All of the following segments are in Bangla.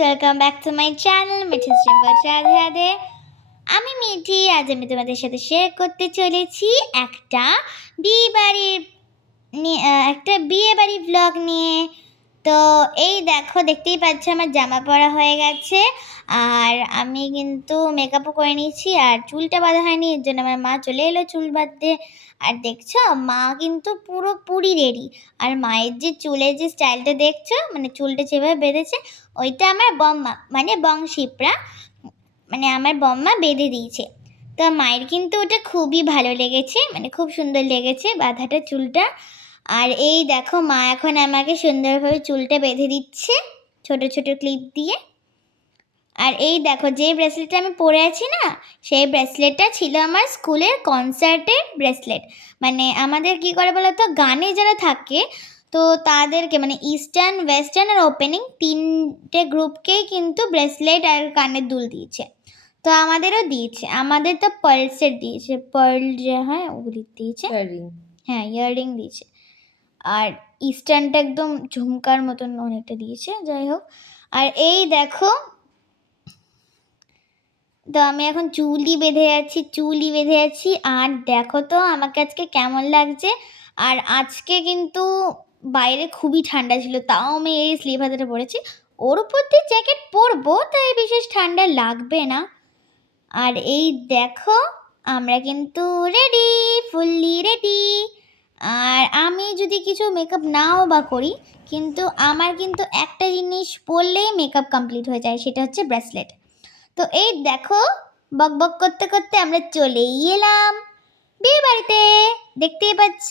Welcome back to my channel Mithi's Rimple Radhe Radhe. আমি মিঠি। আজ আমি তোমাদের সাথে শেয়ার করতে চলেছি একটা বিয়ে বাড়ি ব্লগ নিয়ে। তো এই দেখো, দেখতেই পাচ্ছ আমার জামা পরা হয়ে গেছে, আর আমি কিন্তু মেকআপও করে নিয়েছি, আর চুলটা বাঁধা হয়নি, এর জন্য আমার মা চলে এলো চুল বাঁধতে। আর দেখছো মা কিন্তু পুরোপুরি রেডি। আর মায়ের যে চুলের যে স্টাইলটা দেখছো, মানে চুলটা যেভাবে বেঁধেছে, ওইটা আমার বম্মা মানে বংশীপরা, মানে আমার বম্মা বেঁধে দিয়েছে। তো মায়ের কিন্তু ওটা খুবই ভালো লেগেছে, মানে খুব সুন্দর লেগেছে বাঁধাটা চুলটা। আর এই দেখো মা এখন আমাকে সুন্দরভাবে চুলটা বেঁধে দিচ্ছে ছোট ছোট ক্লিপ দিয়ে। আর এই দেখো, যে ব্রেসলেটটা আমি পরে আছি না, সেই ব্রেসলেটটা ছিল আমার স্কুলের কনসার্টের ব্রেসলেট। মানে আমাদের কি করে বলো তো, গানে যারা থাকে তো তাদেরকে মানে ইস্টার্ন, ওয়েস্টার্ন আর ওপেনিং তিনটে গ্রুপকেই কিন্তু ব্রেসলেট আর কানের দুল দিয়েছে। তো আমাদেরও দিয়েছে, আমাদের তো পার্লসের দিয়েছে, পার্ল যে হয় ওগুলি দিয়েছে। হ্যাঁ, ইয়াররিং দিয়েছে। আর ইস্টার্নটা একদম ঝুমকার মতন অনেকটা দিয়েছে, যাই হোক। আর এই দেখো, তো আমি এখন চুলই বেঁধে আছি। আর দেখো তো আমাকে আজকে কেমন লাগছে। আর আজকে কিন্তু বাইরে খুবই ঠান্ডা ছিল, তাও আমি এই স্লিভ হাতাটা পরেছি। ওর উপর দিয়ে জ্যাকেট পরবো, তাই বিশেষ ঠান্ডা লাগবে না। আর এই দেখো আমরা কিন্তু রেডি, ফুললি রেডি। আর আমি যদি কিছু মেকআপ নাও বা করি, কিন্তু আমার কিন্তু একটা জিনিস পরলেই মেকআপ কমপ্লিট হয়ে যায়, সেটা হচ্ছে ব্রেসলেট। তো এই দেখো, বক বক করতে করতে আমরা চলেই এলাম বিয়ে বাড়িতে। দেখতেই পাচ্ছ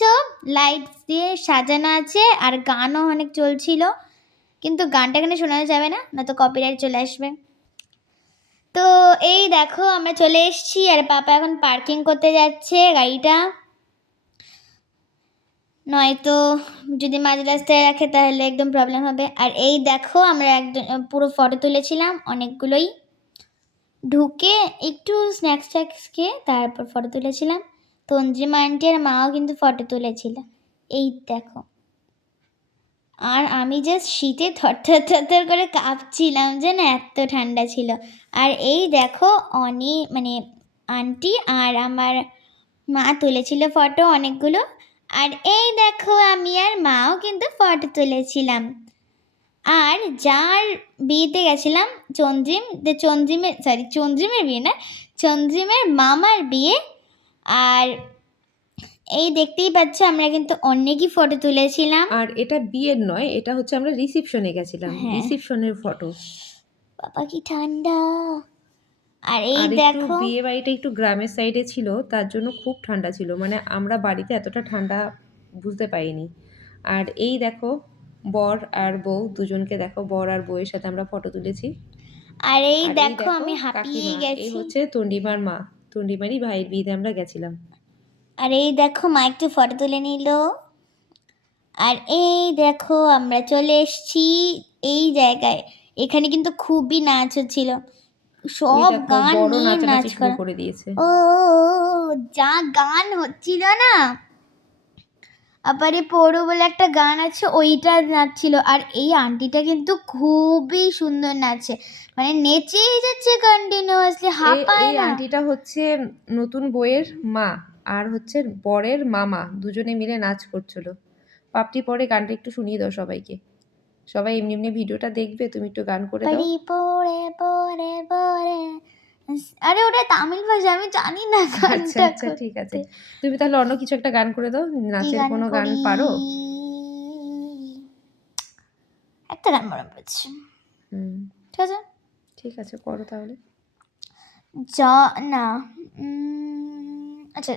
লাইটস দিয়ে সাজানো আছে, আর গানও অনেক চলছিল, কিন্তু গানটা এখানে শোনানো যাবে না, না তো কপিরাইট চলে আসবে। তো এই দেখো আমরা চলে এসেছি, আর পাপা এখন পার্কিং করতে যাচ্ছে গাড়িটা, নয়তো যদি মাঝ রাস্তায় রাখে তাহলে একদম প্রবলেম হবে। আর এই দেখো আমরা একদম পুরো ফটো তুলেছিলাম অনেকগুলোই, ঢুকে একটু স্ন্যাক্স ট্যাক্স খেয়ে তারপর ফটো তুলেছিলাম। তঞ্জিমা আন্টি আর মাও কিন্তু ফটো তুলেছিল, এই দেখো। আর আমি জাস্ট শীতে থরথর করে কাঁপছিলাম, যে না এত ঠান্ডা ছিল। আর এই দেখো মানে আন্টি আর আমার মা তুলেছিল ফটো অনেকগুলো। আর এই দেখো আমি আর মাও কিন্তু ফটো তুলেছিলাম। আর যার বিয়েতে গেছিলাম, চন্দ্রিমের বিয়ে না, চন্দ্রিমের মামার বিয়ে। আর এই দেখতেই পাচ্ছ আমরা কিন্তু অনেকই ফটো তুলেছিলাম। আর এটা বিয়ের নয়, এটা হচ্ছে আমরা রিসেপশনে গেছিলাম, রিসেপশনের ফটো। বাবা কি ঠান্ডা। আর এই আর একটু দেখো, বিয়ে বাড়িটা একটু গ্রামের সাইডে ছিল, তার জন্য খুব ঠান্ডা ছিল, মানে আমরা বাড়িতে এতটা ঠান্ডা বুঝতে পারিনি। আর এই দেখো বর আর বউ দুজনকে দেখো, বর আর বউয়ের সাথে আমরা ফটো তুলেছি। আর এই দেখো আমি হাঁপিয়ে কাকিমা, এই গেছি। হচ্ছে তন্ডিমার মা, তন্ডিমারই ভাইয়ের বিয়েতে আমরা গেছিলাম। আর এই দেখো মা একটু ফটো তুলে নিল। আর এই দেখো আমরা চলে এসেছি এই জায়গায়, এখানে কিন্তু খুবই নাচ হচ্ছিল, সব গান নিয়ে নাচ করা করে দিয়েছে। ও যা গান হচ্ছিল না, আবার পৌর বলে একটা গান আছে, ওইটা নাচছিল। আর এই আন্টিটা কিন্তু খুবই সুন্দর নাচে, মানে নেচেই যাচ্ছে কন্টিনিউয়াসলি, হাঁপায় এই না। আন্টিটা হচ্ছে নতুন বউয়ের মা, আর হচ্ছে বরের মামা, দুজনে মিলে নাচ করছিল। পাপটি পরে গানটা একটু শুনিয়ে দাও সবাইকে, সবাই এমনি এমনি ভিডিওটা দেখবে, তুমি একটু গান করে দাও। পড়ে পড়ে পড়ে, আরে ওটা তামিল ভাষা, আমি জানি না আচ্ছা গানটা আচ্ছা ঠিক আছে, তুমি তাহলে অন্য কিছু একটা গান করে দাও, নাচের কোনো গান করি? পারো? একটা গান মনে পড়ছে, ঠিক আছে ঠিক আছে করো তাহলে। না আচ্ছা,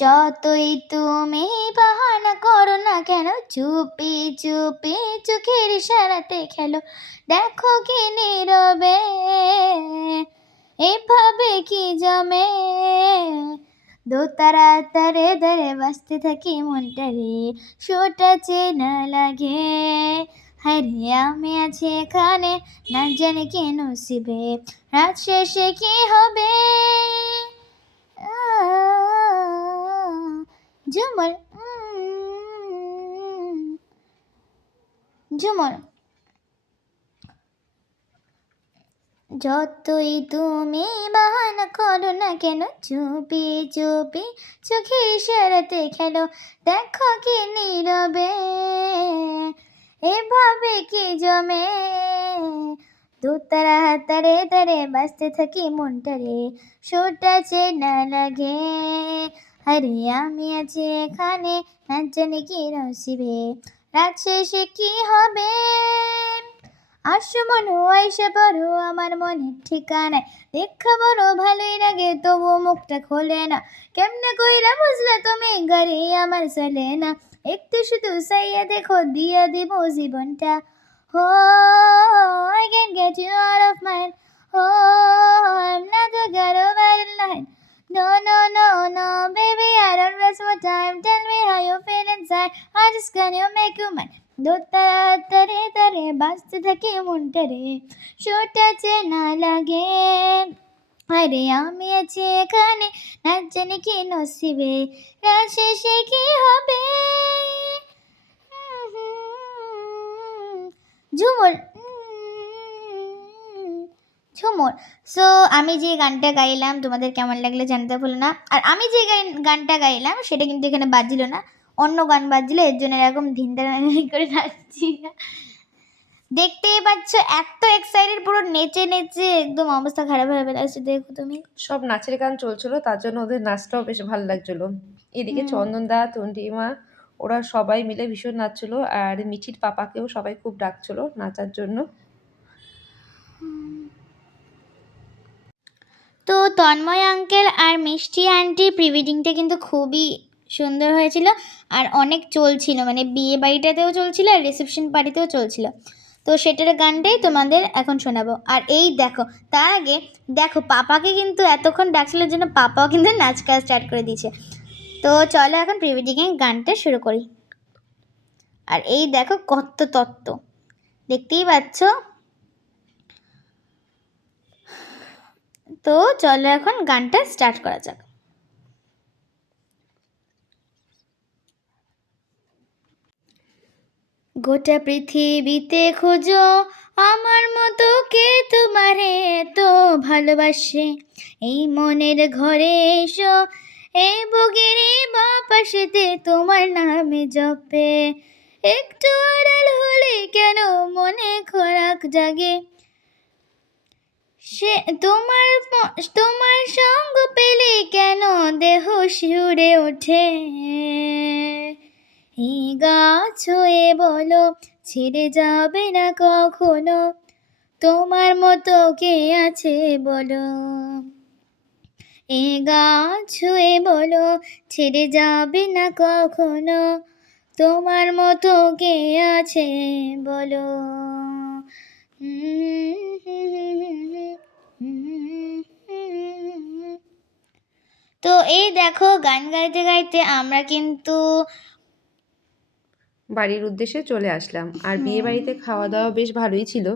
যতই তুমি বাহানা করো না কেন, চুপি চুপি চোখের ইশারাতে খেলো, দেখো কি নীরবে এভাবে কি জমে, দোতারা তারে ধরে বাঁচতে থাকি মনটা রে, শোটা চেনা লাগে, হায়রে আমি আছি এখানে না জানি কি নসিবে, রাত শেষে কি হবে। ঝুমুর ঝুমুর যতই তুমি বাহানা করো না কেন, চুপি চুপি চোখের ইশারাতে খেলো, দেখো কি নীরবে এভাবে কি জমে, দোতারা তারে তারে বাঁচতে থাকি মনটারে, সুরটা চেনা লাগে। আরে আমি আছি এখানে, না জানি কি নসিবে, রাত শেষে কি হবে, আসো মনু আইসা পড়ো আমার মনের ঠিকানায়, দেখা বড় ভালোই লাগে তবু মুখটা খোলে না, কেমনে কইরা বুঝলে তুমি গাড়ি আমার চলে না, একটু শুধু চাইয়া দেখো দিয়া দিব জীবনটা, হো I can't get you out of mind, oh I'm not the girl of bad line, no no no no baby I don't waste my time, tell me how you feel inside, I just can't you make you mine, দোতারা তারে তারে বাঁচতে থাকে মনটারে, সুরটা চেনা লাগে। আরে আমি আছি এখানে, না জানি কি নসিবে, রাত শেষে কি হবে। ঝুমুর ঝুমুর। সো আমি যে গানটা গাইলাম তোমাদের কেমন লাগলো জানতে ভুলো না। আর আমি যে গানটা গাইলাম সেটা কিন্তু এখানে বাজছিল না, অন্য গান বাজছিল, এর জন্য এরকম ধিনদার করে নাচছি না। দেখতেই পাচ্ছ এত এক্সাইটেড, পুরো নেচে নেচে একদম অবস্থা খারাপ হয়ে ফেলেছে, দেখো তুমি। সব নাচের গান চলছিল, তার জন্য ওদের নাচটাও বেশ ভালো লাগছিলো। এদিকে চন্দনদা, তন্ডিমা ওরা সবাই মিলে ভীষণ নাচছিল, আর মিঠির পাপাকেও সবাই খুব ডাকছিল নাচার জন্য। তো তন্ময় আঙ্কেল আর মিষ্টি আন্টির প্রি ওয়েডিংটা কিন্তু খুবই সুন্দর হয়েছিল, আর অনেক চলছিল, মানে বিয়ে বাড়িটাতেও চলছিল আর রিসেপশন পার্টিতেও চলছিল। তো সেটার গানটাই তোমাদের এখন শোনাবো। আর এই দেখো, তার আগে দেখো পাপাকে কিন্তু এতক্ষণ ডাকছিলের জন্য পাপাও কিন্তু নাচ গান স্টার্ট করে দিয়েছে। তো চলো এখন প্রি ওয়েডিংয়ের গানটা শুরু করি। আর এই দেখো কত তত্ত্ব, দেখতেই পাচ্ছ। তো চলো এখন গানটা স্টার্ট করা যাক। গোটা পৃথিবীতে খোঁজো আমার মতো কে তোমারে তো ভালোবাসে, এই মনের ঘরে এসো, এই বগিরি বাপাশেতে তোমার নামে জপে, একটু আড়াল হলে কেন মনে খোরাক জাগে, সে তোমার সঙ্গ পেলে কেন দেহ শিউরে ওঠে, এই গাছ হয়ে বলো ছেড়ে যাবে না কখনো, তোমার মতো কে আছে বলো, এই গাছ হয়ে বলো ছেড়ে যাবে না কখনো, তোমার মতো কে আছে বলো। তো এই দেখো গান গাইতে গাইতে আমরা কিন্তু বাড়ির উদ্দেশ্যে চলে আসলাম। আর বিয়ে বাড়িতে খাওয়া দাওয়া বেশ ভালোই ছিল,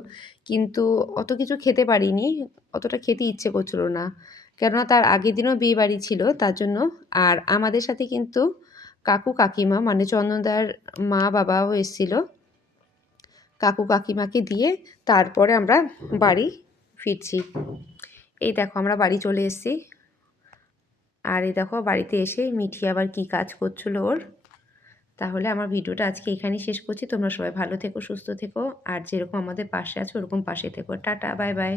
কিন্তু অত কিছু খেতে পারিনি, অতটা খেতে ইচ্ছে করছিল না, কেননা তার আগের দিনও বিয়ে বাড়ি ছিল তার জন্য। আর আমাদের সাথে কিন্তু কাকু কাকিমা মানে চন্দনদার মা বাবাও এসেছিল, কাকু কাকিমাকে দিয়ে তারপরে আমরা বাড়ি ফিরছি। এই দেখো আমরা বাড়ি চলে এসেছি, আর এই দেখো বাড়িতে এসে মিঠি আবার কি কাজ করছিল ওর। তাহলে আমার ভিডিওটা আজকে এখানেই শেষ করছি। তোমরা সবাই ভালো থেকো, সুস্থ থেকো, আর যেরকম আমাদের পাশে আছো ওরকম পাশে থেকো। Tata, bye bye.